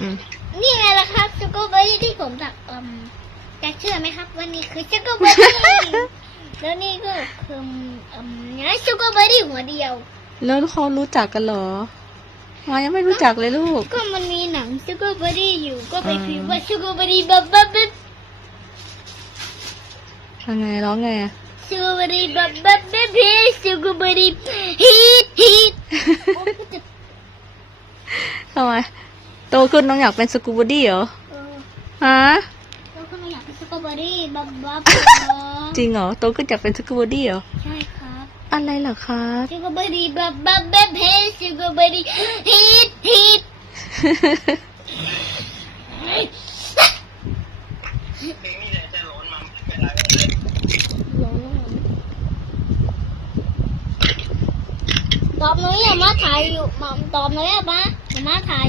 อืมนี่ไงล่ะครับช็อกโกเบอร์รี่ที่ผมสั่งอืมจะเชื่อไหมครับวันนี้คือช็อกโกเบอร์รี่แล้วนี่ก็คืออืมงั้นช็อกโกเบอร์รี่หัวเดียว แล้วเขารู้จักกันเหรอมายังไม่รู้จักเลยลูก ก็มันมีหนังช็อกโกเบอร์รี่อยู่ก็ไปพิมพ์ว่าช็อกโกเบอร์รี่บับบับบับทำไงร้องไงอะช็อกโกเบอร์รี่บับบับบับฮีช็อกโกเบอร์รี่ฮีทฮีทโอ้ยจะทำไม โตขึ้นน้องอยากเป็นสกูบดี้เหรอเออฮะแล้วก็ไม่อยากเป็นช็อกโกเบอรี่บับบับจริงเหรอโตขึ้นอยากเป็นสกูบดี้เหรอใช่ครับอะไรเหรอครับช็อกโกเบอรี่บับบับบับฮีช็อกโกเบอรี่ฮีทฮีทตอบหนูอย่ามาถ่ายอยู่ตอบหนูอย่ามาอย่ามาถ่าย